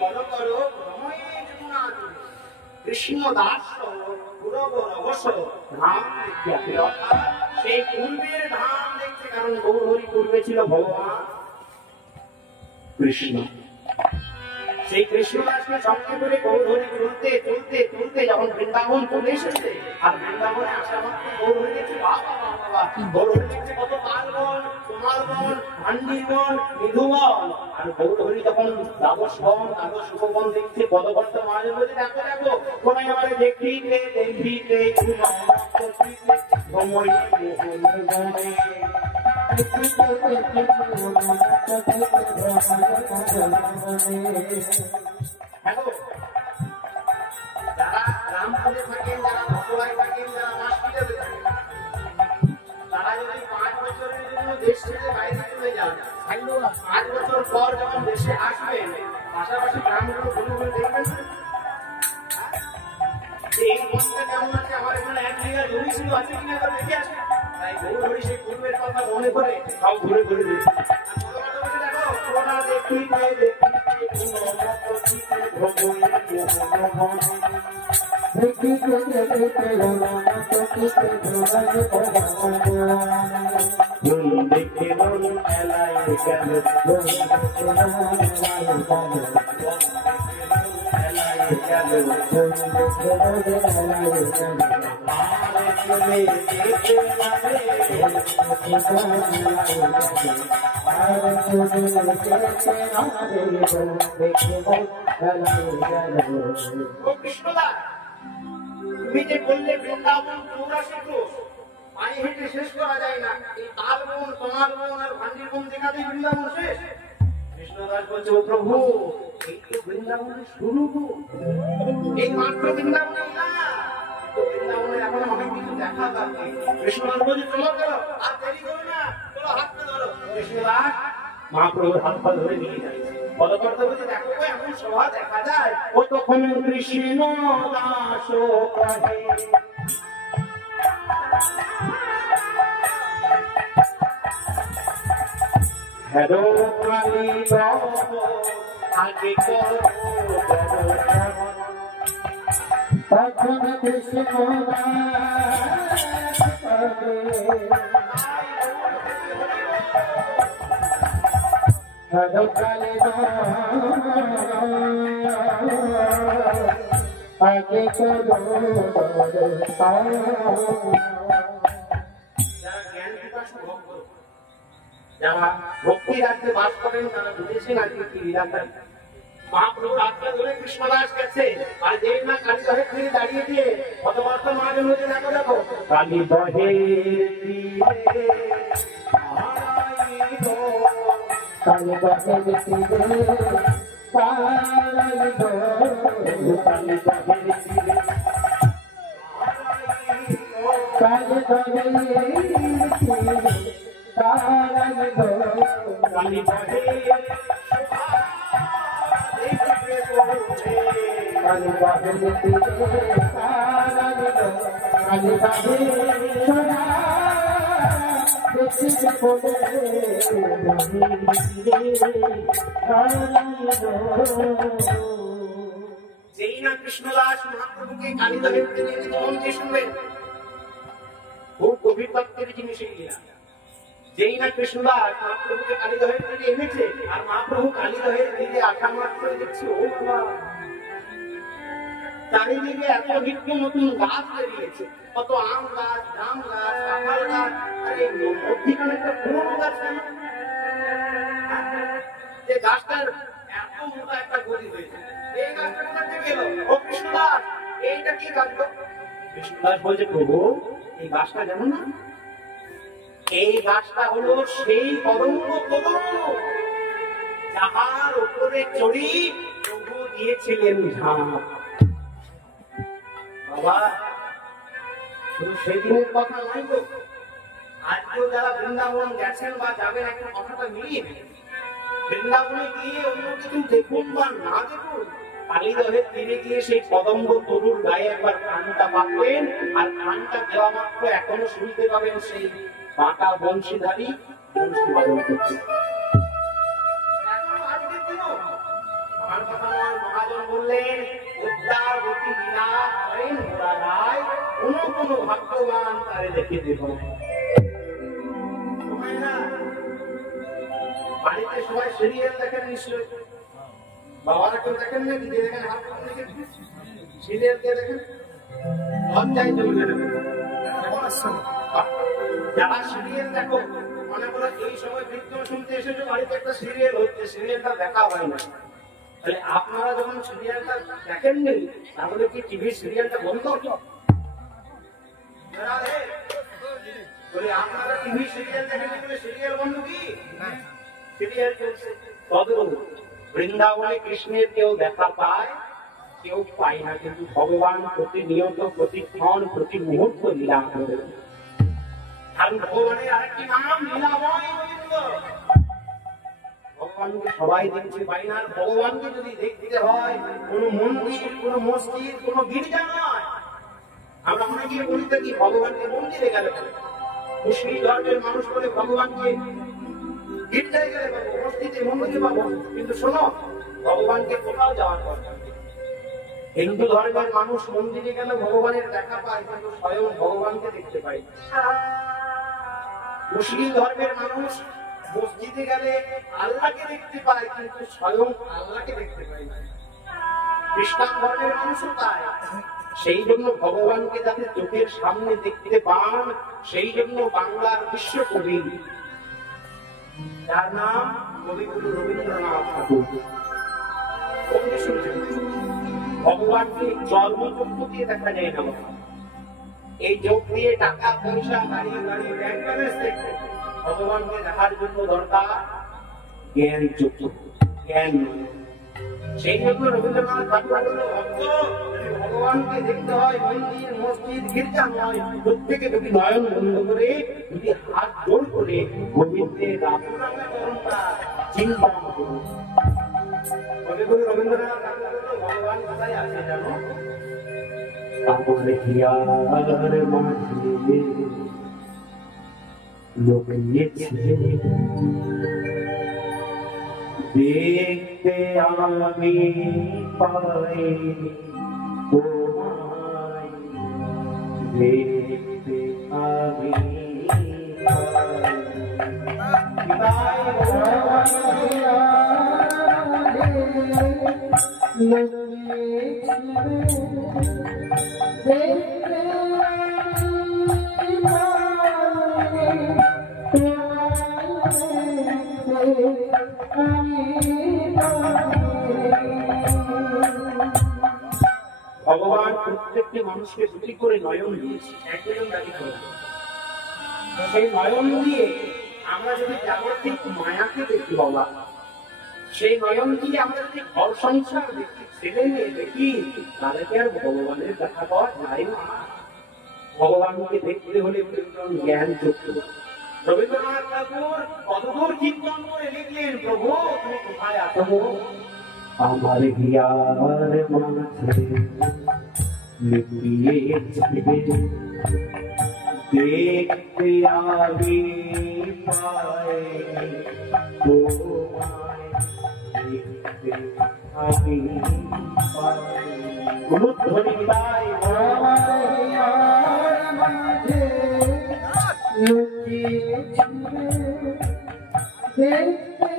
বড় করো রময়ে যমুনা কৃষ্ণ দাস পুরব রবস ধাম দেখতে, অর্থাৎ সেই পূর্বের ধাম দেখতে। কারণ গৌরহরি পূর্বে ছিল ভগবান কৃষ্ণ। সেই কৃষ্ণদাসকে সঙ্গে করে গৌরহরি চলতে চলতে চলতে যখন বৃন্দাবন চলে এসেছে, আর বৃন্দাবনে আসা মাত্র গৌরহরি দেখছে বাবা বাবা, গৌরহরি দেখছে কত পার্বণ, কুমারবন, ভান্ডিবন, মৃদুবন। আর গৌরহরি যখন দ্বাদশ বন দ্বাদশ উপবন দেখছে পদবর্ত মাঝে বলছে দেখো দেখো কোনায় আমার দেখিতে দেখিতে যারা রামপুরে থাকেন, যারা মথুরায় থাকেন, যারা মাসপিটাতে থাকেন, তারা যদি 5 বছরের জন্য দেশ ছেড়ে বাইরে চলে যান, 5 বছর পর যখন দেশে আসবেন, পাশাপাশি গ্রামগুলো ঘুরে ঘুরে দেখবেন যে এই বনটা কেমন আছে, আমার এখানে 1 বিঘা জমি ছিল, আছে কিনা তো দেখে আসে। তাই গৌরহরি সেই পূর্বের কথা মনে করে সব ঘুরে ঘুরে দেখে। তুমি যে বললে বৃন্দাবন 84 ক্রোশ, পায়ে হেঁটে শেষ করা যায় না। এই তালবন, কমালবন আর ভান্ডিবন দেখাতে বৃন্দাবন শেষ। কৃষ্ণদাস বলছে ও প্রভু, এই তো বৃন্দাবনের শুরু, এই মাত্র বৃন্দাবন না, বৃন্দাবনের এখন অনেক কিছু দেখা বাকি। কৃষ্ণদাস বলছে চলো চলো, আর দেরি করো না, চলো হাতটা ধরো। কৃষ্ণদাস মহাপ্রভুর হাত পা ধরে নিয়ে যাচ্ছে। পদকর্তা বলছে দেখো এমন সভা দেখা যায়, ও তখন কৃষ্ণ দাস কহে হেরো কালী আগে তখন কৃষ্ণ হেরো কালী আগে যারা ভক্তি রাজ্যে বাস করেন তারা বুঝেছেন আজকে কি লীলাটা। মহাপ্রভু রাত্রে ধরে কৃষ্ণদাস গেছে, আর যেই না কালীদহের তীরে দাঁড়িয়ে দিয়ে পদবর্ত মাঝে মধ্যে দেখো দেখো কালীদহের যেই না কৃষ্ণদাস মহাপ্রভুকে কালীদহের তীরে মন দিয়ে শুনবেন, খুব গভীর তত্ত্বের জিনিস এগিয়ে। যেই না কৃষ্ণদাস মহাপ্রভুকে কালীদহের তীরে এনেছে, আর মহাপ্রভু কালীদহের তীরে আসা মাত্র দেখছি ও বাবা, চারিদিকে এত নিত্য নতুন গাছ বেরিয়েছে, কত আম গাছ, জাম গাছ, কাঁঠাল গাছ, আর এই মধ্যিখানে একটা পুরনো গাছ কেন, যে গাছটার এত মোটা একটা গদি হয়েছে, এই গাছটা কোথা থেকে এলো? ও কৃষ্ণদাস, এইটা কি গাছ? কৃষ্ণদাস বলছে প্রভু এই গাছটা জানো না, এই গাছটা হলো সেই কদম্ব কদম্ব যাহার উপরে চড়ি প্রভু দিয়েছিলেন ঝাঁপ। বাবা শুধু সেদিনের কথা নয় তো, আজকেও যারা বৃন্দাবন গেছেন বা যাবেন একটা কথাটা মিলিয়ে নেবেন। বৃন্দাবনে গিয়ে অন্য কিছু দেখুন বা না দেখুন, কালীদহের তীরে গিয়ে সেই কদম্ব তরুর গায়ে একবার কানটা পাতবেন, আর কানটা দেওয়া মাত্র এখনো শুনতে পাবেন সেই বাঁকা বংশীধারী বংশী বাদন করছে। এখনো আজকের দিনও আমার কথা নয়, বললেন উদ্যাবতী লীলা করেন মুরারায়, কোন কোন ভাগ্যবান তারে দেখে দেব। বাড়িতে সবাই সিরিয়াল দেখেন নিশ্চয়ই, বাবারা কেউ দেখেন নাকি? যে দেখেন হাত দেখেন, সিরিয়াল কে দেখেন? লজ্জায় চলবে না। যারা সিরিয়াল দেখো মনে করো এই সময় কীর্তন শুনতে এসেছো, বাড়িতে একটা সিরিয়াল হচ্ছে, সিরিয়ালটা দেখা হয় না, তাহলে আপনারা যখন সিরিয়ালটা দেখেননি তাহলে কি টিভির সিরিয়ালটা বন্ধ? আপনারা টিভি সিরিয়াল দেখেননি বলে সিরিয়াল বন্ধ কি? সিরিয়াল চলছে। তদ্রূপ বৃন্দাবনে কৃষ্ণের কেউ দেখা পায়, কেউ পায় না, কিন্তু ভগবান প্রতিনিয়ত প্রতিক্ষণ প্রতি মুহূর্ত লীলা করেন। কারণ ভগবানের আরেকটি নাম লীলাময় গোবিন্দ। ভগবানকে সবাই দেখতে পায় না। ভগবানকে যদি দেখতে হয় কোন মন্দির, কোন মসজিদ, কোন গির্জা নয়। আমরা অনেকে বলি থাকি ভগবানকে মন্দিরে গেলে পাবো, মুসলিম ধর্মের মানুষ বলে ভগবানকে গির্জায় গেলে পাবো, মসজিদে মন্দিরে পাবো। কিন্তু শোনো, ভগবানকে কোথাও যাওয়ার দরকার নেই। হিন্দু ধর্মের মানুষ মন্দিরে গেলে ভগবানের দেখা পায়, কিন্তু স্বয়ং ভগবানকে দেখতে পায়। মুসলিম ধর্মের মানুষ মসজিদে গেলে আল্লাহকে দেখতে পায়, কিন্তু স্বয়ং আল্লাহকে দেখতে পায় না। খ্রিস্টান ধর্মের মানুষও তাই। সেই জন্য ভগবানকে যাতে চোখের সামনে দেখতে পান, সেই জন্য বাংলার বিশ্বকবি, যার নাম কবিগুরু রবীন্দ্রনাথ ঠাকুর, ভগবানকে জন্মচক্ষু দিয়ে দেখা যায় না। এই চোখ দিয়ে টাকা পয়সা, গাড়ি গাড়ি ব্যাংক ব্যালেন্স দেখতে, ভগবানকে দেখার জন্য দরকার জ্ঞান চক্ষু, জ্ঞান। সেই জন্য রবীন্দ্রনাথ ঠাকুর ভগবানকে দেখতে হয় মন্দির, মসজিদ, গির্জা নয়, প্রত্যেকে যদি নয়ন বন্ধ করে, যদি হাত জোর করে গোবিন্দের চিন্তা করুন। কবিগুরু রবীন্দ্রনাথ ঠাকুর ভগবান কোথায় আছে জানো? আমার হিয়ার মাঝে লুকিয়েছে, দেখতে আমি পাই তোমায়, দেখতে আমি ভগবান প্রত্যেকটি মানুষকে দুটি করে নয়ন দিয়েছে, একজন দাবি করে। সেই নয়ন দিয়ে আমরা যদি জাগতিক মায়াকে দেখি বাবা, সেই নয়ন দিয়ে আমরা যদি ঘর সংসার দেখি, ছেলে মেয়ে দেখি, তাহলে কি আর ভগবানের দেখা পাওয়া যায় না? ভগবানকে দেখতে হলে জ্ঞান চক্ষু। রবীন্দ্রনাথ ঠাকুর কতদূর চিন্তন করে লিখলেন, প্রভু তুমি কোথায় আছো? আমার হিয়ার মাঝে লুকিয়েছে, দেখতে আমি পাই তোমায়, দেখতে আমি পাই। গুরুধ্বনি পাই আমার হিয়ার মাঝে লুকিয়েছে, দেখতে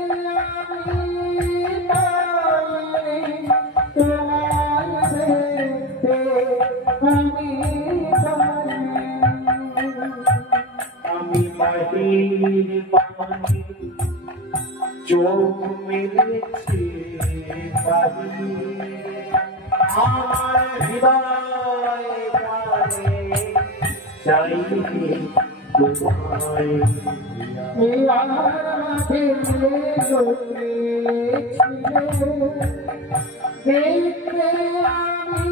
আমি মাটির পানি চোখ মেলেছে, আমার হৃদয় প্রাণে চাইবে তোমায়। দেখতে আমি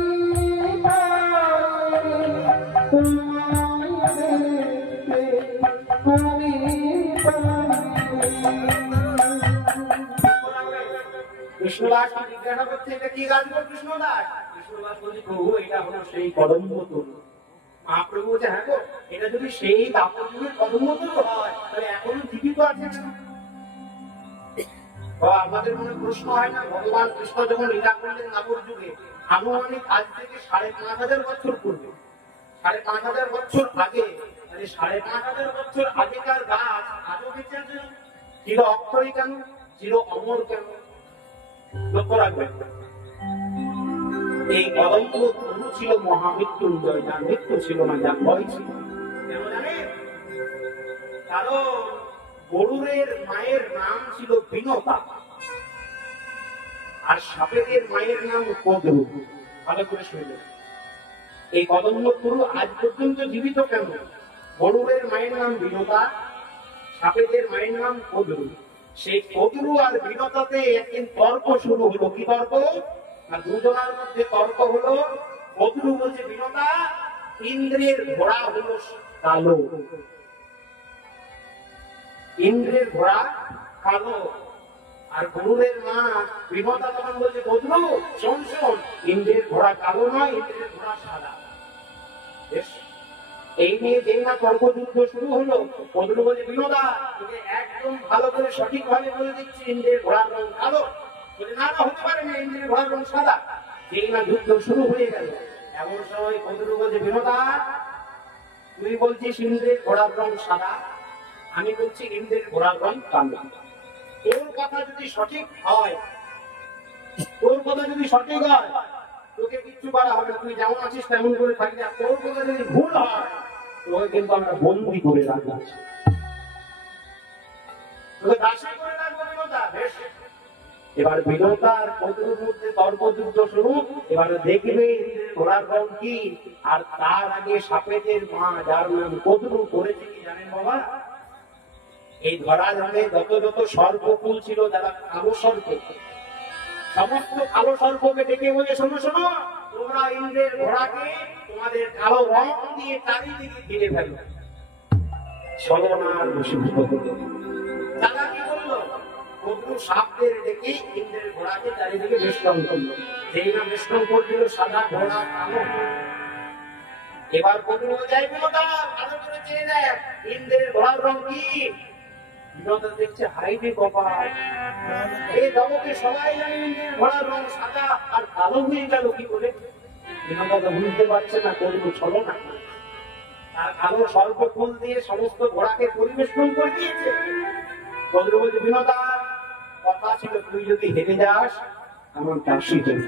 কৃষ্ণদাস জিজ্ঞাসা করছে এটা কি গান গো কৃষ্ণদাস? কৃষ্ণদাস বলছে প্রভু এটা হলো সেই কদম্ব তরু। মহাপ্রভু বলছে হ্যাঁ গো, এটা যদি সেই দাপনের কদম্ব তরু হয় তাহলে এখনো জীবিত আছে না? আপনাদের মনে প্রশ্ন হয় না, ভগবান কৃষ্ণ যখন লীলা করলেন দ্বাপর যুগে, আনুমানিক আজ থেকে 5,500 বছর পূর্বে, 5,500 বছর আগে, মানে 5,500 বছর আগেকার গাছ আজও বেঁচে আছে। চির অক্ষয় কেন, চির অমর কেন? লক্ষ্য রাখবেন, এই কদম্ব তরু ছিল মহামৃত্যুঞ্জয়, যার মৃত্যু ছিল না, যার ভয় ছিল। কেন জানেন? কারণ গরুরের মায়ের নাম ছিল বিনতা, আর সাপেদের মায়ের নাম কদরু। ভালো করে শুনবেন, এই কদম্ব তরু আজ পর্যন্ত জীবিত কেন? গরুরের মায়ের নাম বিনতা, সাপেদের মায়ের নাম কদরু। সেই কদরু আর বিনতাতে একদিন তর্ক শুরু হলো। কি তর্ক? আর দুজনের মধ্যে তর্ক হলো। কদরু বলছে, বিনতা, ইন্দ্রের ঘোড়া হলো কালো, ইন্দ্রের ঘোড়া কালো। আর গরুরের মা বিনতা তখন বলছে, কদরু শোন শোন, ইন্দ্রের ঘোড়া কালো নয়, ইন্দ্রের ঘোড়া সাদা। এই নিয়ে যেই না তর্কযুদ্ধ শুরু হলো, কদরু বলছে, বিনোদা তোকে একদম ভালো করে সঠিক ভাবে বলে দিচ্ছি, ইন্দ্রের ঘোড়ার রং কালো। বলে, না না, হতে পারে না, ইন্দ্রের ঘোড়ার রং সাদা। যেই না যুদ্ধ শুরু হয়ে গেল, এমন সময় কদরু বলছে, বিনোদা তুই বলছিস ইন্দ্রের ঘোড়ার রং সাদা, আমি বলছি ইন্দ্রের ঘোড়ার রং কালো। তোর কথা যদি সঠিক হয়, তোর কথা যদি সঠিক হয়, তোকে কিচ্ছু করা হবে না, তুই যেমন আছিস তেমন করে থাকবি। আর তোর কথা যদি ভুল হয়, তোকে কিন্তু আমরা বন্দি করে রাখবো, তোকে দাসী করে রাখবো। বিনতা বেশ। এবার বিনতা আর কদরুর মধ্যে তর্কযুদ্ধ শুরু। এবারে দেখবে ঘোড়ার রং কি। আর তার আগে সাপেদের মা, যার নাম কদরু, করেছে কি জানেন বাবা? এই ধরা ধামে যত যত সর্পকুল ছিল, যারা কালো সর্প, সমস্ত কালো সর্পকে ডেকে বলে, শোনো শোনো, তোমরা ইন্দ্রের ঘোড়াকে তোমাদের কালো রং দিয়ে চারিদিকে ঘিরে ফেলো। ছলনার বশীভূত হলো। তারা কি করলো? কদরু সাপদের ডেকে ইন্দ্রের ঘোড়াকে চারিদিকে বেষ্টন করলো। যেই না বেষ্টন করছিল, সাদা ঘোড়া কালো। এবার কদরু যাই বিনতা, ভালো করে চেয়ে দেখ ইন্দ্রের ঘোড়ার রং কি। বিনতা দেখছে, হাইরে কপাল, এই জগতে সবাই জানে ইন্দ্রের ঘোড়ার রং সাদা, আর কালো হয়ে গেল কি করে? বিনতা তো বুঝতে পারছে না, কদরু ছলনা। আর কালো সর্পফুল দিয়ে সমস্ত ঘোড়াকে পরিবেশন করে দিয়েছে। কদরু বলছে, বিনতা কথা ছিল, তুই যদি হেরে যাস আমার দাসী হয়ে।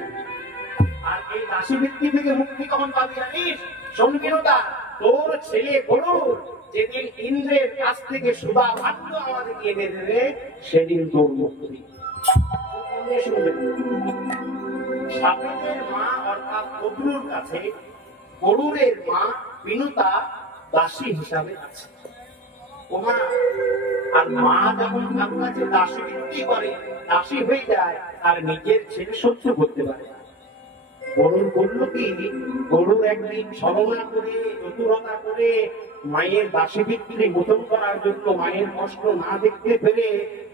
আর এই দাসী বৃত্তি থেকে মুক্তি কখন পাবি জানিস? শোন বিনতা, তোর ছেলে গরুর যেদিন ইন্দ্রের কাছ থেকে সুধা ভাণ্ড আমাদেরকে এনে দেবে, সেদিন তোর মুক্তি। সাপেদের মা অর্থাৎ কদরুর কাছে গরুরের মা বিনতা দাসী হিসাবে আছে। ওমা, আর মা যখন তার কাছে দাসী বৃত্তি করে, দাসী হয়ে যায়, আর নিজের ছেলে সহ্য করতে পারে। গরুর করল কি? গরুর একদিন ছলনা করে, চতুরতা করে, মায়ের দাসী বৃত্তি মোচন করার জন্য মায়ের কষ্ট না দেখতে পেরে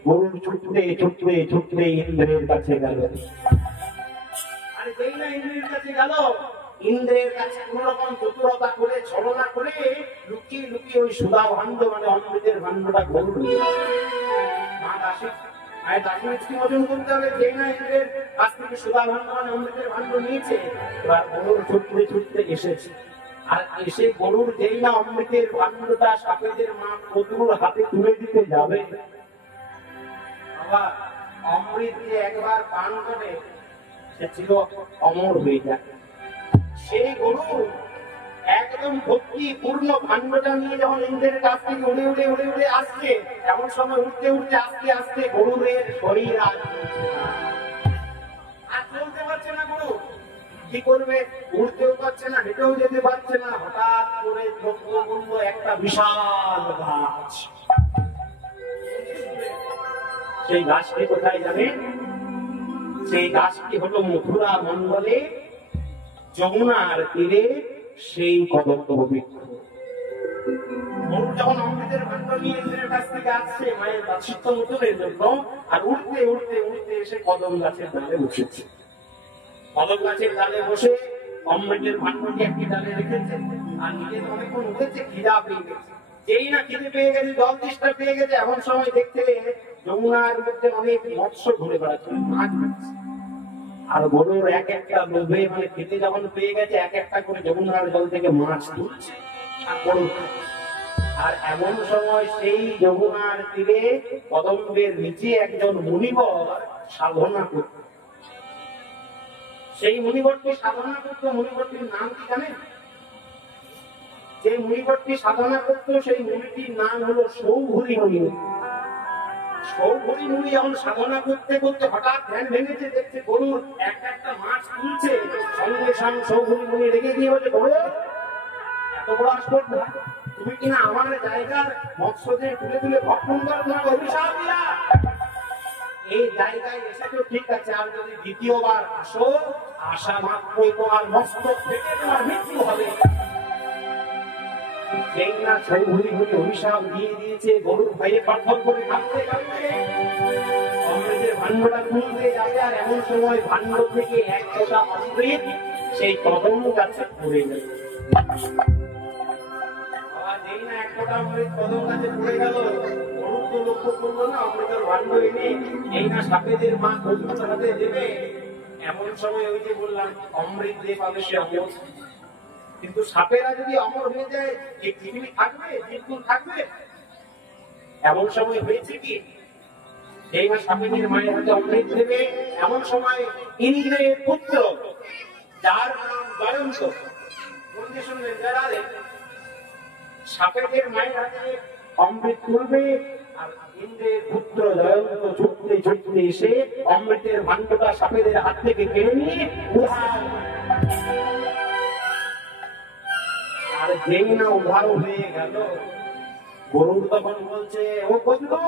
গরুর ছুটতে ছুটতে ছুটতে ইন্দ্রের কাছে গেল। আর যেই না ইন্দ্রের কাছে গেল, ইন্দ্রের কাছে কোন রকম চতুরতা করে, ছলনা করে, লুকিয়ে লুকিয়ে ওই সুধা ভাণ্ড, মানে অমৃতের ভাণ্ডটা গরুর মা দাসী, মায়ের দাসী বৃত্তি মোচন করতে হবে। যেই না ইন্দ্রের কাছ থেকে সুধা ভাণ্ড, মানে অমৃতের ভাণ্ড নিয়েছে, এবার গরুর ছুটতে ছুটতে এসেছে। আর এসে গরুর যেই না অমৃতের ভাণ্ডটা সাপেদের মা কদরুর হাতে তুলে দিতে যাবে, বাবা অমৃত যে একবার পান করে সে ছিল অমর হয়ে যায়। সেই গরু একদম ভক্তি পূর্ণ ভাণ্ডটা নিয়ে যখন ইন্দ্রের কাছ থেকে উড়ে উড়ে উড়ে উড়ে আসছে, এমন সময় উঠতে উঠতে আস্তে আস্তে গরুরের শরীর আর চলতে পারছে না। গরু কি করবে? উঠতেও পারছে না, হেঁটেও যেতে পারছে না। হঠাৎ করে চোখে পড়লো একটা বিশাল গাছ। সেই গাছটি কোথায় যাবেন? সেই গাছটি হলো মথুরা মন্ডলে যমুনার তীরে সেই কদম্ব বৃক্ষ। গরু যখন অমৃতের ভাণ্ড নিয়ে ইন্দ্রের কাছ থেকে আসছে মায়ের বাৎসল্য মোচনের জন্য, আর উঠতে উঠতে উঠতে এসে কদম গাছের ডালে বসেছে। কদম গাছের ডালে বসে অমৃতের ভাণ্ডটি একটি ডালে রেখেছে, আর নিজে অনেকক্ষণ উঠেছে, খিদা পেয়ে গেছে। যেই না খিদে পেয়ে গেছে, জল তেষ্টা পেয়ে গেছে, এমন সময় দেখতে যমুনার মধ্যে অনেক মৎস্য ঘুরে বেড়াচ্ছে, মাছ মারছে। আর গরুর এক একটা লোভে মানে খেতে যখন পেয়ে গেছে, এক একটা করে যমুনার জল থেকে মাছ তুলছে আর গরু খাচ্ছে। আর এমন সময় সেই যমুনার তীরে কদম্বের নিচে একজন মুনিবর সাধনা করত। সেই মুনিবরটি সাধনা করতো, মুনিবরটির নাম কি জানেন? যে মুনিবরটি সাধনা করত সেই মুনিটির নাম হলো সৌঘরী মুনি। সৌঘরী মুনি যখন সাধনা করতে করতে হঠাৎ ধ্যান ভেঙেছে, দেখছে গরুর এক একটা মাছ তুলছে, সঙ্গে সঙ্গে সৌঘরী মুনি রেগে দিয়ে বলে, গরু এত বড় আস্পর্ধা, তুমি কিনা আমার জায়গার মৎস্যদের তুলে তুলে ভক্ষণ করো, তোমাকে অভিশাপ দিলা। এই জায়গায় এসেছো ঠিক আছে, আর যদি দ্বিতীয়বার আসো, আসা মাত্রই তোমার মস্তক থেকে তোমার মৃত্যু হবে। যেই না সৌঘরী মুনি অভিশাপ দিয়ে দিয়েছে, গরুর ভয়ে পাথর করে কাঁপতে কাঁপতে অমৃতের ভাণ্ডটা খুলতে যাবে, আর এমন সময় ভাণ্ড থেকে এক ফোঁটা অমৃত সেই কদম গাছে পড়ে গেল। যেই না এক ফোঁটা অমৃত কদম গাছে পড়ে গেল, গরু তো লক্ষ্য করলো না অমৃতের ভাণ্ড এনে এই না সাপেদের মা কদম হাতে দেবে। এমন সময় ওই যে বললাম অমৃত যে পাবে সে অমর, কিন্তু সাপেরা যদি অমর হয়ে যায়, এই পৃথিবী থাকবে, জীবন থাকবে? এমন সময় হয়েছে কি, এই না সাপেদের মায়ের হাতে অমৃত দেবে, এমন সময় ইন্দ্রের পুত্র যার নাম জয়ন্ত, শুনলেন যারা সাপেদের মায়ের হাতে অমৃত তুলবে, আর ইন্দ্রের পুত্র জয়ন্ত ছুটতে ছুটতে এসে অমৃতের ভাণ্ডটা সাপেদের হাত থেকে কেড়ে নিয়ে আর যেই না উদ্ধার হয়ে গেল, গরুর তখন বলছে, ও বন্ধু,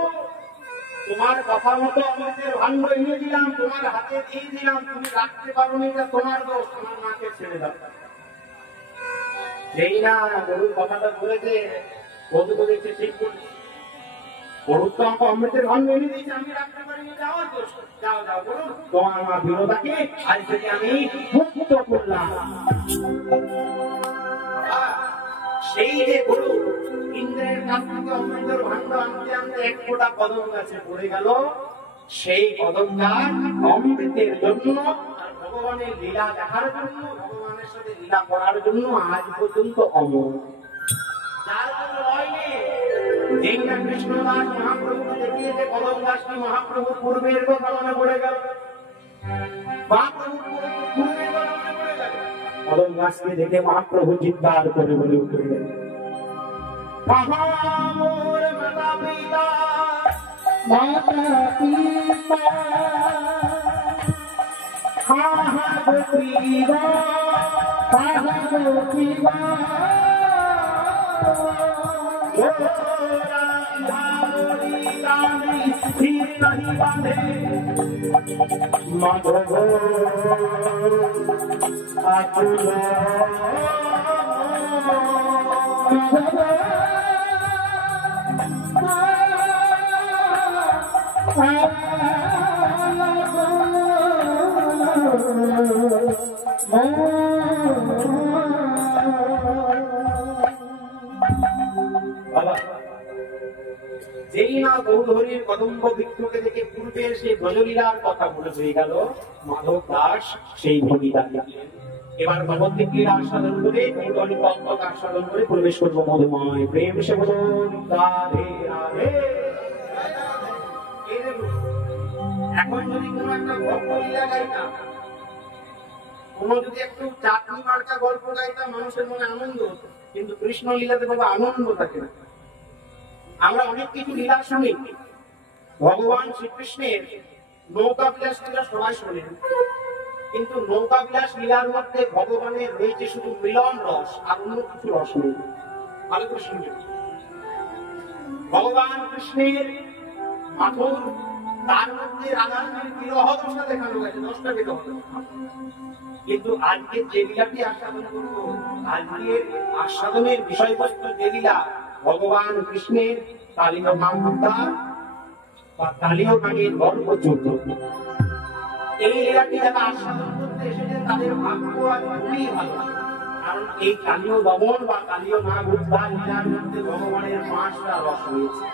তোমার কথা মতো অমৃতের ভাণ্ড এনে দিলাম, তোমার হাতে দিয়ে দিলাম, তুমি রাখতে পারো নি, এটা তোমার দোষ, তোমার মাকে ছেড়ে দাও। যেই না গরুর কথাটা বলেছে, বন্ধু বলেছে ঠিক বলছি, গরুর তো আমাকে অমৃতের ভাণ্ড এনে দিয়েছে, আমি রাখতে পারিনি, যাওয়ার দোষ, যাও যাও গরু, তোমার আমার বিরোধাকে আজ থেকে আমি মুক্ত করলাম। সেই যে গরু ইন্দ্রের কাছ থেকে অমৃতের ভাণ্ড আনতে আনতে এক ফোঁটা কদম গাছে পড়ে গেল, সেই কদম গাছ অমৃতের জন্য আর ভগবানের লীলা দেখার জন্য, ভগবানের সাথে লীলা করার জন্য আজ পর্যন্ত অমর। যার কোনো ভয় নেই। যেই না কৃষ্ণদাস মহাপ্রভুকে দেখিয়েছে কদম গাছটি, মহাপ্রভুর পূর্বের কথা মনে পড়ে গেল, মহাপ্রভুর পূর্বের কথা মনে পড়ে গেল। কদম গাছকে দেখে মহাপ্রভু চিৎকার করে বলে উঠলেন, মোর মাতা পিতা, মাতা পিতা, হা হা গোপীবা, হা হা গোপীবা, মাধব আকুল যেই না গৌরহরির কদম্ব বৃক্ষকে দেখে পূর্বের সেই ব্রজলীলার কথা মনে হয়ে গেল, মাধব দাস সেই ভূমিকা লিখলেন। এবার ভগবদ্গীত লীলা আস্বাদন করে, গৌরহরি পদ্মক আস্বাদন করে প্রবেশ করবো মধুময় প্রেম। সে বলুন রাধে রাধে। এখন যদি কোন একটা গল্প লীলা গাইতাম, কোন যদি একটু চাকরি মার্কা গল্প গাইতাম, মানুষের মনে আনন্দ হতো, কিন্তু কৃষ্ণ লীলাতে বাবা আনন্দ থাকে না। আমরা অনেক কিছু লীলা শুনি, ভগবান শ্রীকৃষ্ণের নৌকা বিলাস লীলা সবাই শোনেন, কিন্তু নৌকা বিলাস লীলার মধ্যে ভগবানের রয়েছে শুধু মিলন রস, আর অন্য কিছু রস নেই। ভালো করে শুনবেন, ভগবান কৃষ্ণের মাধুর, তার মধ্যে রাধারানীর বিরহ দশা দেখানো গেছে, 10টা বিরহ। কিন্তু আজকে যে লীলাটি আস্বাদন করবো, আজকের আস্বাদনের বিষয়বস্তু যে লীলা, ভগবান কৃষ্ণের কালীয় মামতা বা কালীয় নাগের গর্ভযুদ্ধ। এই লীলাটি যারা আস্বাদন করতে এসেছেন তাদের ভাগ্য আজ খুবই ভালো। কারণ এই কালীয় দমন বা কালীয় নাগ উদ্ধার লীলার মধ্যে ভগবানের 5টা রস রয়েছে।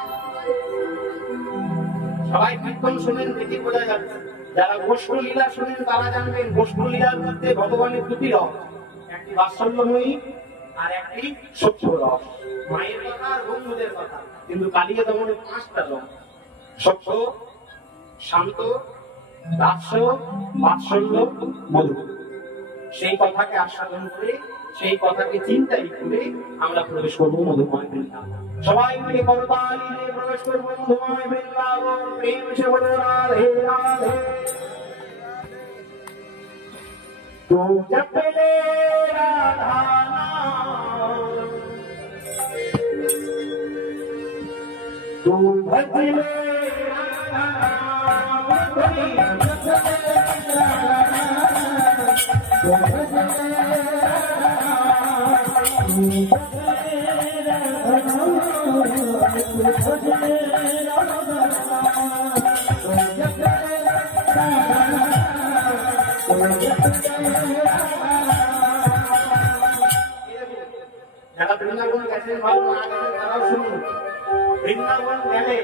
সবাই কীর্তন শোনেন দেখে বোঝা যাচ্ছে, যারা গোষ্ঠ লীলা শোনেন তারা জানবেন গোষ্ঠ লীলার মধ্যে ভগবানের 2টি রস, একটি বাৎসল্যময়ী আর একটি সত্য রস, মায়ের কথা আর বন্ধুদের কথা। কিন্তু কালীয় দমনে 5টা রস, সত্য, শান্ত, দাস্য, বাৎসল্য, মধু। সেই কথাকে আস্বাদন করে, সেই কথাকে চিন্তাই করে আমরা প্রবেশ করবো মধুময় বৃন্দাবন। সবাই মিলে করতালি দিয়ে প্রবেশ করবো মধুময় বৃন্দাবন। প্রেম সে বলো রাধে রাধে। तू जप ले राधा नाम, तू भज ले राधा नाम, तू भज ले राधा नाम, तू भज ले राधा नाम, तू भज ले राधा नाम, तू भज ले राधा नाम, तू जप ले राधा नाम, যারা বৃন্দাবন গেছেন ভালো না গেছেন তারাও শুনুন। বৃন্দাবন গেলে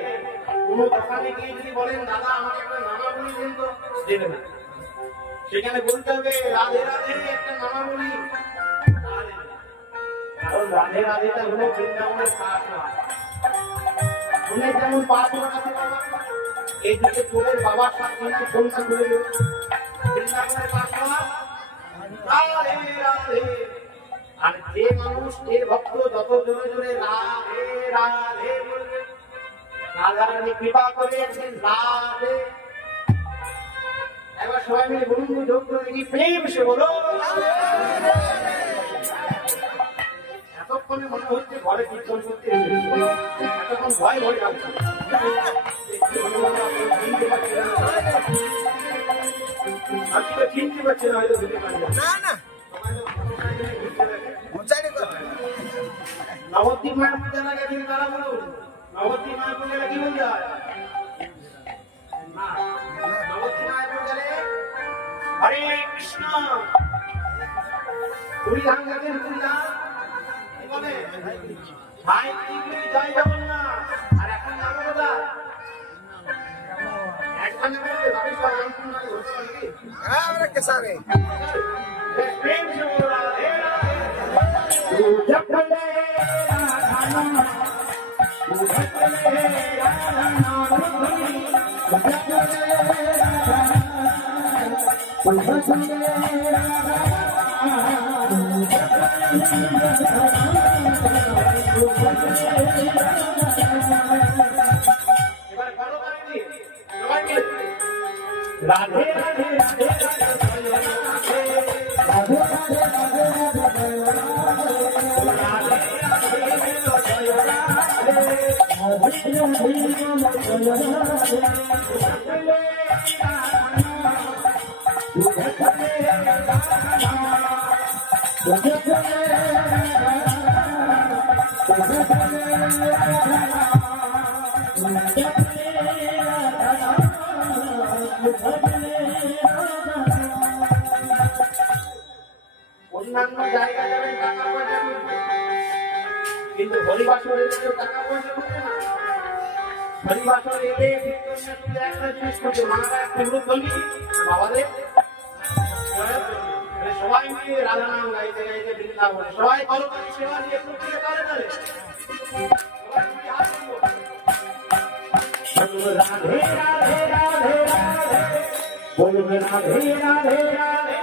কোন দোকানে গিয়ে যদি বলেন দাদা আমাকে একটা নামাবলী দিন তো দেবে না, সেখানে বলতে হবে রাধে রাধে একটা নামাবলী। কারণ রাধে রাধেটা হলো বৃন্দাবনের পাঠওয়ালা। শুনে যেমন পাঠওয়ালা আছে বাবা, এই দিকে চোরের বাবার সাথে ফোনটা করে দেবে বৃন্দাবনের পাঠওয়ালা রাধে রাধে। আর যে মানুষ যে ভক্ত যত জোরে জোরে রাধে রাধে বলবে, রাধারানী কৃপা করে একদিন রাধে। এবার সবাই মিলে বলুন যোগ করে দেখি প্রেম সে বলো। এতক্ষণে মনে হচ্ছে ঘরে কীর্তন করতে এতক্ষণ ভয় ভয় লাগছে। চিনতে পারছি না, হয়তো বুঝতে পারি না। নবদ্বীপ মায়ের পূজা গেছেন তারা বলুন, নবদ্বীপ মায়ের পূজাটা কি বলতে হয়? নবদ্বীপ মায়ের পূজারে হরে কৃষ্ণ পুরী ধান গেছেন, পুরী ধান কি বলে ভাই জয় জগন্নাথ। আর এখন যাবো কোথায়? একখানে বলবে বাবেশ্বর রামপুর নয় ঘুরছে নাকি? হ্যাঁ আমরা কেসারে প্রেম সে বলো রাধে রাধে। तू जप ले राधा नाम, तू भज ले राधा नाम, तू जप ले राधा नाम, तू भज ले राधा नाम, तू जप ले राधा नाम, तू भज ले राधा नाम। এবার বলো কারণে সবাই মিলে রাধে রাধে রাধে রাধে রাধে অন্যান্য জায়গা যাবেন টাকা পয়সা কিন্তু হরিবাসর এলে কেউ টাকা পয়সা করবে না। হরিবাসর এলে একটা জিনিস করছে, মারা একটা ধ্বনি বাবাদের সবাই মিলে রাধা নাম গাইতে গাইতে বৃন্দাবনে সবাই ভালো করে সেবা দিয়ে প্রত্যেকে তারে তারে রাধে রাধে রাধে রাধে বলবে রাধে রাধে রাধে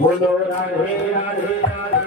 बोलो राधे राधे राधे बोलो राधे राधे राधे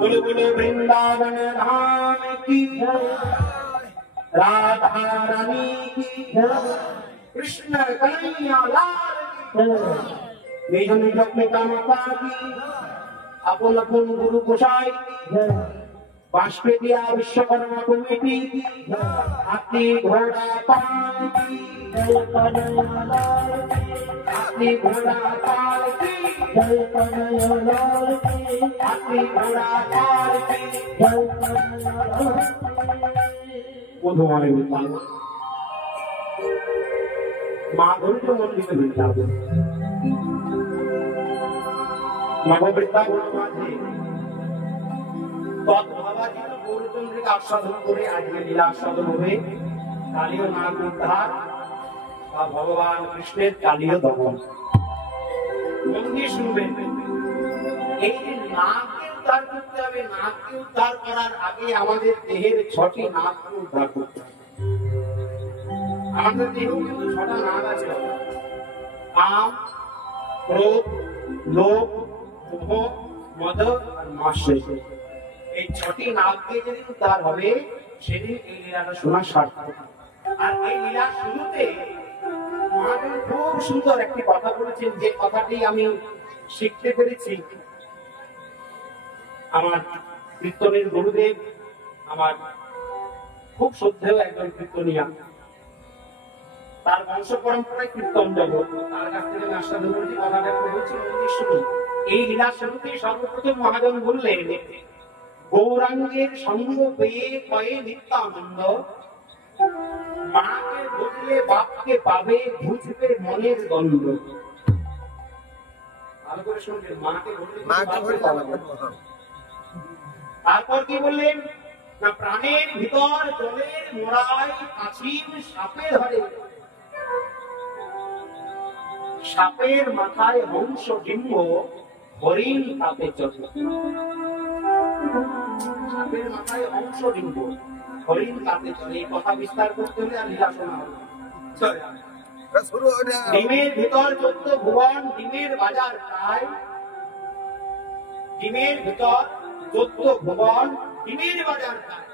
बोलो बोलो वृंदावन धाम की राधा रानी की कृष्ण कन्हैया लाल की निज निज पिता माता की अपन अपन गुरु गोसाई की बांसपेटिया विश्वकर्मा कमेटी की हाथी घोड़ा पाल की हाथी घोड़ा पाल की हाथी घोड़ा पाल की बुधवार माधुर्य मंडित वृंदावन नव वृंदावन माझे तत्भावातीत गौरचंद्रिक आस्वादन करे आजके लीला आस्वादन হবে কালীয় নাগ উদ্ধার বা ভগবান কৃষ্ণের কালীয় দমন মন দিয়ে শুনবেন এই যে নাগকে উদ্ধার করতে হবে নাগকে উদ্ধার করার আগে আমাদের দেহের 6টি নাগকে উদ্ধার করতে হবে আমাদের দেহে কিন্তু 6টা নাগ আছে কাম ক্রোধ লোভ মোহ মদ আর মাৎসর্য এই 6টি নাগকে যদি উদ্ধার হবে সেদিন এই লীলাটা শোনা সার্থক আর এই লীলা শুরুতে মহাদেব খুব সুন্দর একটি কথা বলেছেন যে কথাটি আমি শিখতে পেরেছি আমার কীর্তনের গুরুদেব আমার খুব শ্রদ্ধেয় একজন কীর্তনিয়া তার বংশ পরম্পরায় কীর্তন জগৎ তার কাছ থেকে আস্বাদন করেছি কথাটা বলেছি এই লীলা শুরুতে সর্বপ্রথম মহাজন বললেন গৌরাঙ্গের সঙ্গ পেয়ে কয়ে নিত্যানন্দ মাকে বুঝলে বাপকে পাবে বুঝবে মনের দ্বন্দ্ব ভালো করে শুনবেন মাকে বুঝলে বাপকে পাবে তারপর কি বললেন না প্রাণের ভিতর জলের মোড়ায় কাছিম সাপে ধরে সাপের মাথায় হংস ডিম্ব হরিণ তাপে চলে সাপের মাথায় হংস ডিম্ব হরিণ তাপে চলে এই কথা বিস্তার করতে হলে আর লীলা শোনা হবে ডিমের ভিতর 14 ভুবন ডিমের বাজার প্রায় ডিমের ভিতর 14 ভুবন ডিমের বাজার প্রায়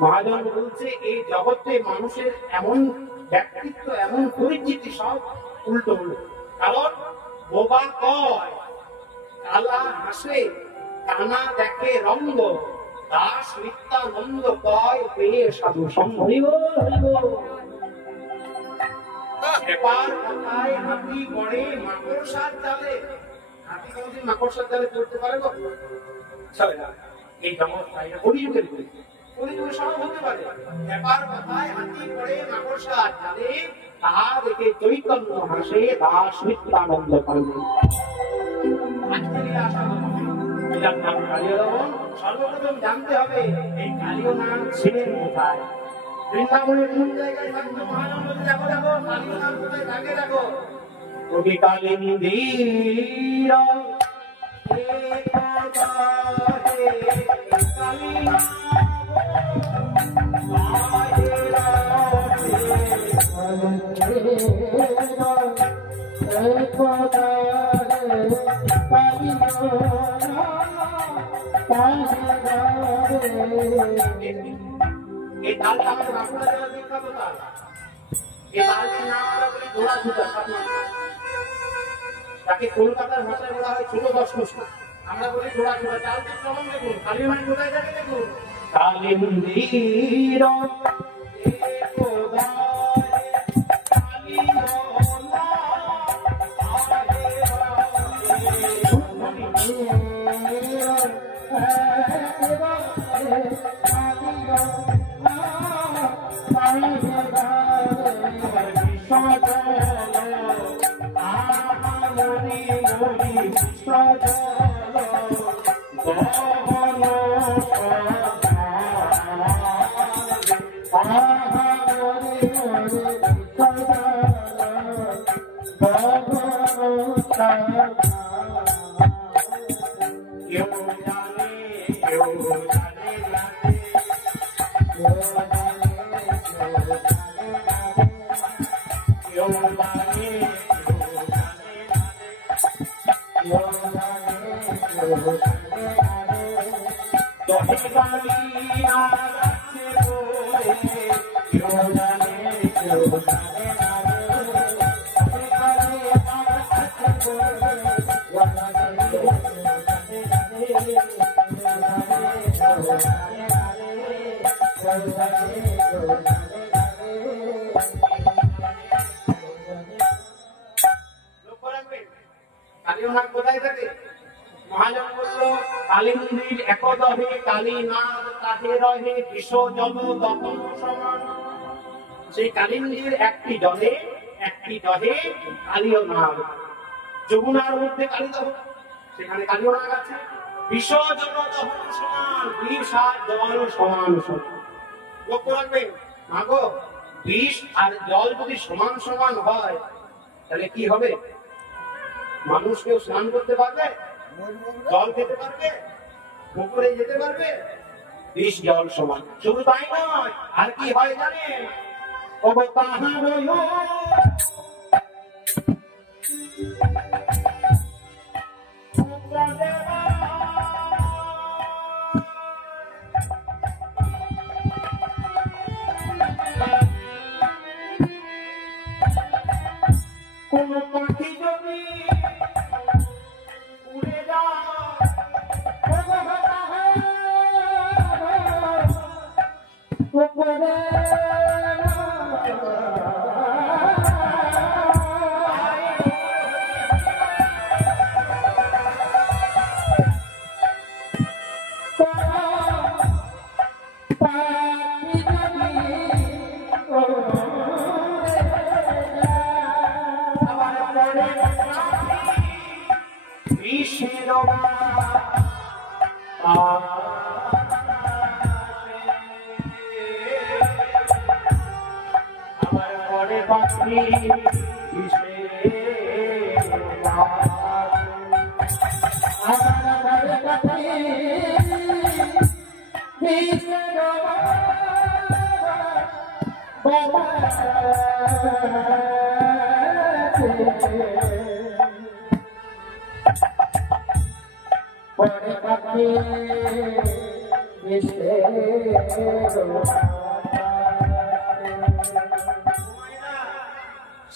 মহাজন বলছে এই জগতে মানুষের এমন ব্যক্তিত্ব এমন পরিচিতি সব উল্টো উল্টো কারণ বোবা কয় কালা হাসে কানা দেখে রঙ্গ দাস নিত্যানন্দ কয় পেয়ে সাধু সঙ্গ ব্যাপার কথায় হাতি গড়ে মাকড়সার জালে হাতি কোনদিন মাকড়সার জালে পড়তে পারে গো এই জগৎ কলিযুগের কলিযুগে সব হতে পারে ব্যাপার কথায় হাতি গড়ে মাকড়সার জালে তাহা দেখে চৈতন্য হাসে দাস নিত্যানন্দ করবে সর্বপ্রথম জানতে হবে এই কালীয় নাম ছিলেন কোথায় বৃন্দাবনের কোন জায়গায় থাকতো মহানন্দ দেখো দেখো কালীয় নাম কোথায় থাকে দেখো কবি কালিন্দীর এই তালটা আমাদের বাঁকুড়া জেলার বিখ্যাত তাল এই তালটির নাম আমরা বলি ঘোড়া ছুটা তাকে কলকাতার ভাষায় বলা হয় ছোট দশমুষ আমরা বলি ঘোড়া ছুটা তালটির প্রমাণ দেখুন কালী মানে কোথায় থাকে দেখুন কালী মন্দির Yo কালীনাথ কোথায় থাকে? মহাজন বলল কালিন্দির একদহে কালীনাথ তাহে রহে বিষ জল দপন সমান। সেই কালিন্দির একটি দহে কালীনাথ, যমুনার মধ্যে কালীদহ, সেখানে কালীনাথ আছে। বিষ জল দপন সমান, বিষ আর জল সমান সমান। লক্ষ্য রাখবেন মাগো, বিষ আর জল যদি সমান সমান হয় তাহলে কি হবে? মানুষ কেউ স্নান করতে পারবে? জল খেতে পারবে? পুকুরে যেতে পারবে? বিষ জল সমান। শুধু তাই নয়, আর কি হয় জানেন? কোন পাখি যদি উড়ে যায়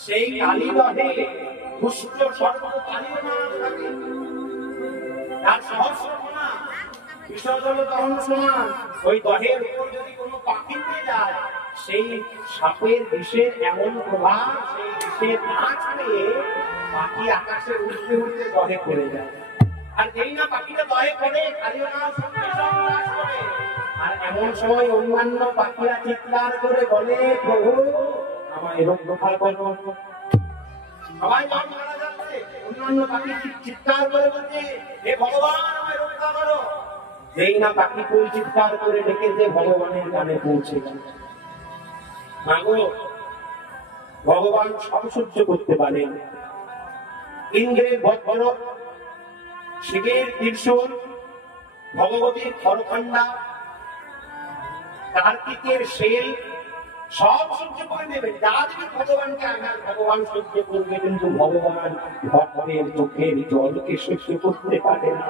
সেই কালীদহে পুষ্প সর্ব কালীনাথ থাকে। তার সহস্রগুণা বিসর্জন তরণ সমান। ওই দহের উপর যদি কোনো পাখি উড়ে যায়, সেই সাপের বিষের এমন প্রভাব, সেই বিষের নাচ পেয়ে পাখি আকাশে উঠতে উঠতে দহে পড়ে যায়। আর যেই না পাখিটা দহে পড়ে, কালীনাথ সঙ্গে সঙ্গে নাচ করে। আর এমন সময় অন্যান্য পাখিরা চিৎকার করে বলে, প্রভু আমায় রক্ষা করো। সবাই মারা যাচ্ছে, অন্যান্য পাখি চিৎকার করে বলছে, হে ভগবান আমায় রক্ষা করো। যেই না পাখি কুল চিৎকার করে ডেকেছে, ভগবানের কানে পৌঁছে গেল। মাগো, ভগবান সব সহ্য করতে পারেন। ইন্দ্রের বজ্র, শিবের ত্রিশূল, ভগবতীর খড়খণ্ডা, কার্তিকের শেল সব সহ্য করে দেবেন। যা দেবেন ভগবানকে, আঘাত ভগবান সহ্য করবে, কিন্তু ভগবান ভক্তের চোখের জলকে সহ্য করতে পারে না।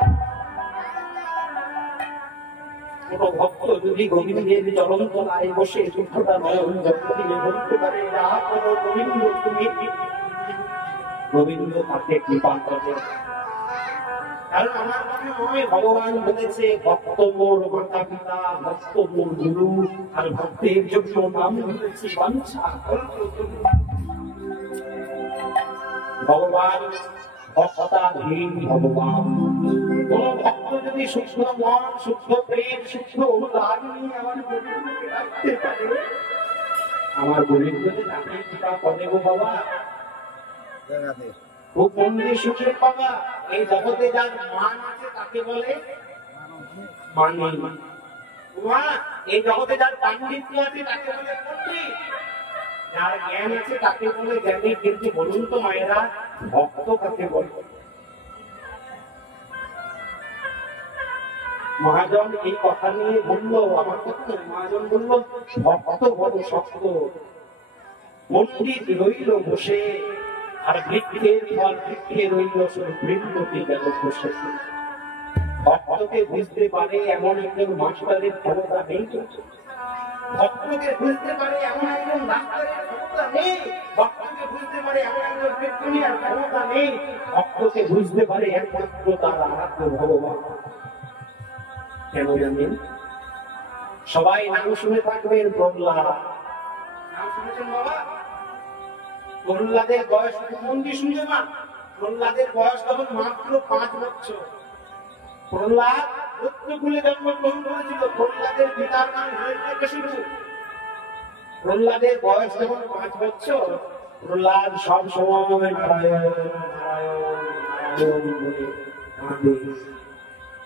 কোন ভক্ত যদি গোবিন্দের চরণতলায় বসে দুঃখটা নয়ন জল দিলে বলতে পারে, যা করো গোবিন্দ তুমি, গোবিন্দ তাকে কৃপা করে। কারণ আমার মনে হয় ভগবান বলেছে, ভক্ত মোর মাতা পিতা, ভক্ত মোর গুরু, আর ভক্তের জন্য নাম বলেছি বাঞ্ছা। ভগবান ভক্তাধীন ভগবান। কোন ভক্ত যদি সূক্ষ্ম মন, সূক্ষ্ম প্রেম, সূক্ষ্ম অনুরাগ নিয়ে আমার গোবিন্দকে রাখতে পারে, আমার গোবিন্দকে তাকে কৃপা করে গো বাবা। খুব মন্দির সুখের বাবা। এই জগতে যার মান আছে তাকে বলে মানি। এই জগতে যার পাণ্ডিত্য আছে তাকে বলে পণ্ডিত, যার জ্ঞান আছে তাকে বলে জ্ঞানী। কিন্তু বলুন তো মায়েরা, ভক্ত কাকে বলে? মহাজন এই কথা নিয়ে বললো, আমার কথা মহাজন বললো, ভক্ত বড় শক্ত, পণ্ডিত রইল বসে, আর বৃক্ষের ফল বৃক্ষে রইল, বৃন্দকে গেল বসে। ভক্তকে বুঝতে পারে এমন একজন মাস্টারের ক্ষমতা নেই, ভক্তকে বুঝতে পারে এমন একজন ডাক্তারের ক্ষমতা নেই, ভক্তকে বুঝতে পারে এমন একজন পেট্রোলিয়ার ক্ষমতা নেই, ভক্তকে বুঝতে পারে একমাত্র তার আরাধ্য ভগবান। কেন জানেন? সবাই নাম শুনে থাকবেন প্রহ্লাদ। নাম শুনেছেন বাবা? প্রহ্লাদের বয়স মন দিয়ে শুনবে না, প্রহ্লাদের বয়স তখন মাত্র 5 বছর। প্রহ্লাদ পুত্রকুলে জন্মগ্রহণ করেছিল। প্রহ্লাদের পিতার নাম হিরণ্যকশিপু। প্রহ্লাদের বয়স যখন 5 বছর, প্রহ্লাদ সব সময় নারায়ণ নারায়ণ নারায়ণ বলে কাঁদে।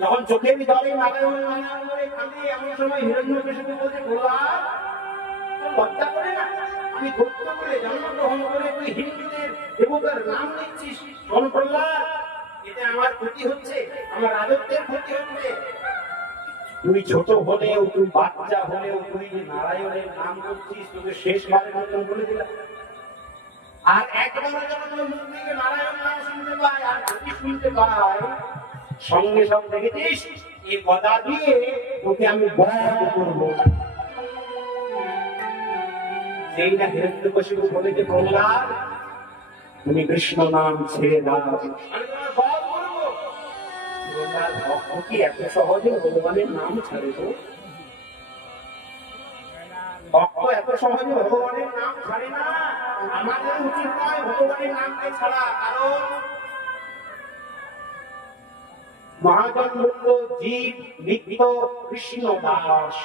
যখন চোখের জলে নারায়ণ নারায়ণ বলে কাঁদে, এমন সময় হিরণ্যকশিপু বলছে, প্রহ্লাদ লজ্জা করে না? আমি পুত্র করে জন্মগ্রহণ করে তুই হিন্দুদের দেবতার নাম নিচ্ছিস। শোন প্রহ্লাদ, এতে আমার ক্ষতি হচ্ছে, আমার রাজত্বের ক্ষতি হচ্ছে। তুই ছোট হলেও, তুই বাচ্চা হলেও, তুই যে নারায়ণের নাম করছিস, তোকে শেষবারের মতন বলে দিলাম। আর একবার যখন তোর মুখ থেকে নারায়ণ নাম শুনতে পায়, আর যদি শুনতে পায়, সঙ্গে সঙ্গে দেখেছিস এই গদা দিয়ে তোকে আমি বধ করবো। যেই না হিরণ্যকশিপু বলেছে, প্রহ্লাদ তুমি কৃষ্ণ নাম ছেড়ে দাও, আমি তোমার বধ করবো। প্রহ্লাদ ভক্ত কি এত সহজে ভগবানের নাম ছাড়ে? তো ভক্ত এত সহজে ভগবানের নাম ছাড়ে না। আমাদের উচিত নয় ভগবানের নামকে ছাড়া, কারণ মহাজন বলল, জীব নিত্য কৃষ্ণ দাস,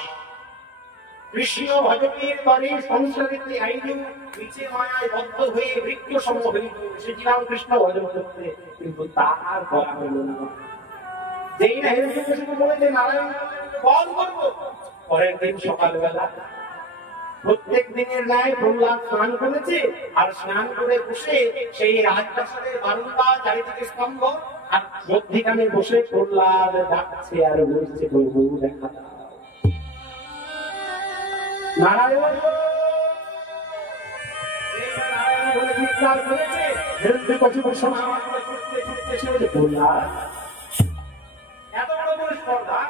কৃষ্ণ ভজনের পরে সংসারেতে আইনু নিচে মায়ায় বদ্ধ হয়ে বৃক্ষ সম হইল। সেছিলাম কৃষ্ণ ভজন করতে, কিন্তু তার করা হইল না। যেই না হিরণ্যকশিপু বলেছে নারায়ণ বধ করবো, পরের দিন সকালবেলা প্রত্যেক দিনের ন্যায় প্রহ্লাদ স্নান করেছে, আর স্নান করে বসে সেই রাজপ্রাসাদের বারান্দা, চারিদিকে স্তম্ভ, আর মধ্যিখানে বসে প্রহ্লাদ ডাকছে আর বলছে, প্রভু দেখা দাও। নারায়ণ বলে চিৎকার করেছে। হিরণ্যকশিপু শোনা মাত্র ছুটতে ছুটতে এসে বলছে, প্রহ্লাদ এত বড় বড় স্পর্ধা,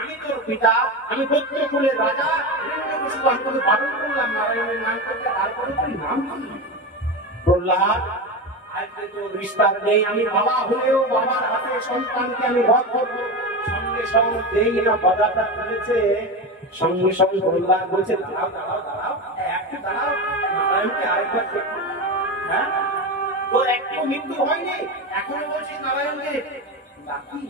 আমি তোর পিতা, আমি পুত্রকুলের রাজা, হিরণ্যকশিপু আমি তোকে বারণ করলাম নারায়ণের নাম করতে, তারপরে তুই নাম করলি। প্রহ্লাদ আজকে তোর বিস্তার নেই, আমি বাবা হলেও বাবার হাতে সন্তানকে আমি বধ করবো। সঙ্গে সঙ্গে যেই না বাধাটা করেছে, সঙ্গে সঙ্গে প্রহ্লাদ বলছে, দাঁড়াও দাঁড়াও দাঁড়াও, একটু দাঁড়াও, নারায়ণকে আরেকবার দেখো। হ্যাঁ, তোর একটু মৃত্যু হয়নি, এখনো বলছিস নারায়ণকে ডাকি?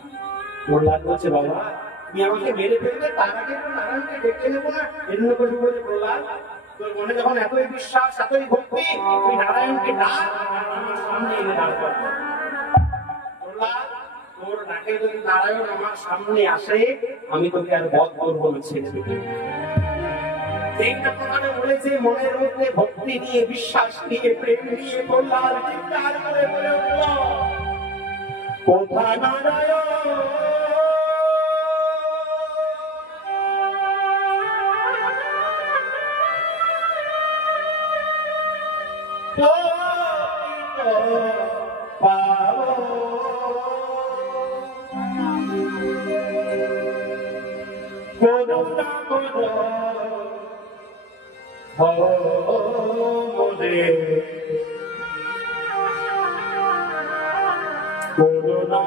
প্রহ্লাদ বলছে, বাবা তুমি আমাকে মেরে ফেলবে, তার আগে নারায়ণকে ডেকে নেবো না? হিরণ্যকশিপু বলছে, প্রহ্লাদ তোর মনে যখন এতই বিশ্বাস, এতই ভক্তি, তুই নারায়ণকে ডাক, আমার সামনে এনে দাঁড় কর। প্রহ্লাদ তোর ডাকে যদি নারায়ণ আমার সামনে আসে, আমি তোকে আর বধ করবো না, ছেড়ে দেবে। এইটা প্রমাণে বলেছে, মনের মধ্যে ভক্তি নিয়ে, বিশ্বাস নিয়ে, প্রেম নিয়ে প্রহ্লাদ চিৎকার করে বলে উঠল, কোথা নারায়ণ করুণা করো মনে, করুণা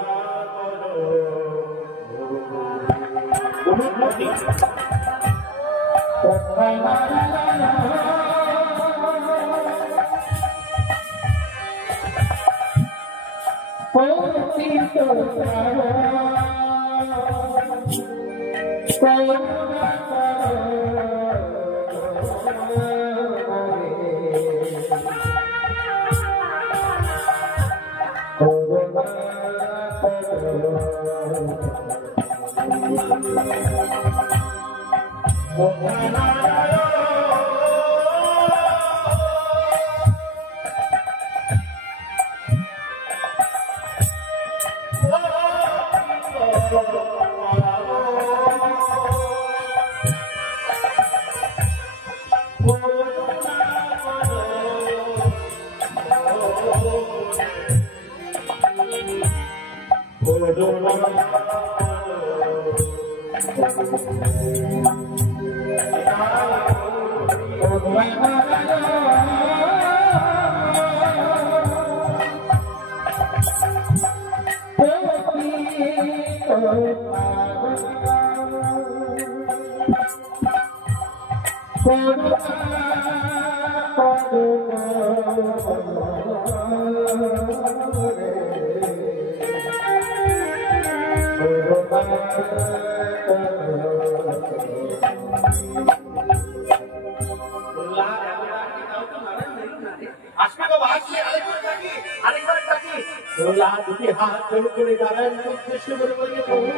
हाथ করে দাঁড়ান উদ্দেশ্য করে বলে প্রভু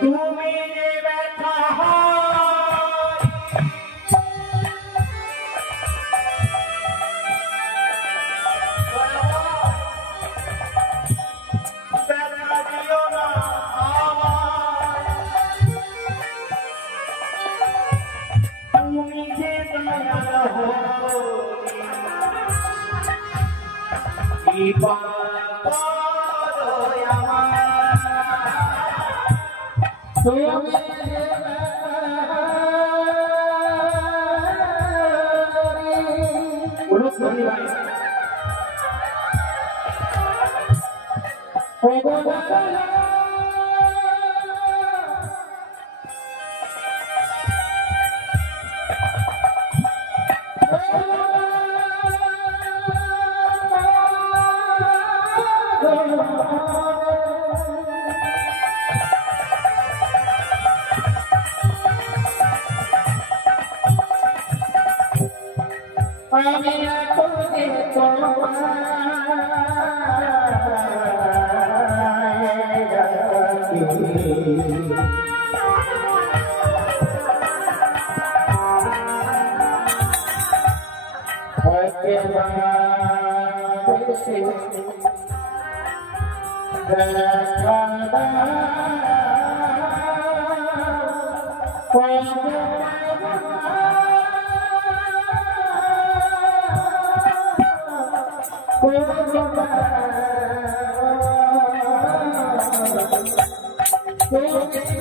তুমি যে ব্যথা তুমি যে Oh,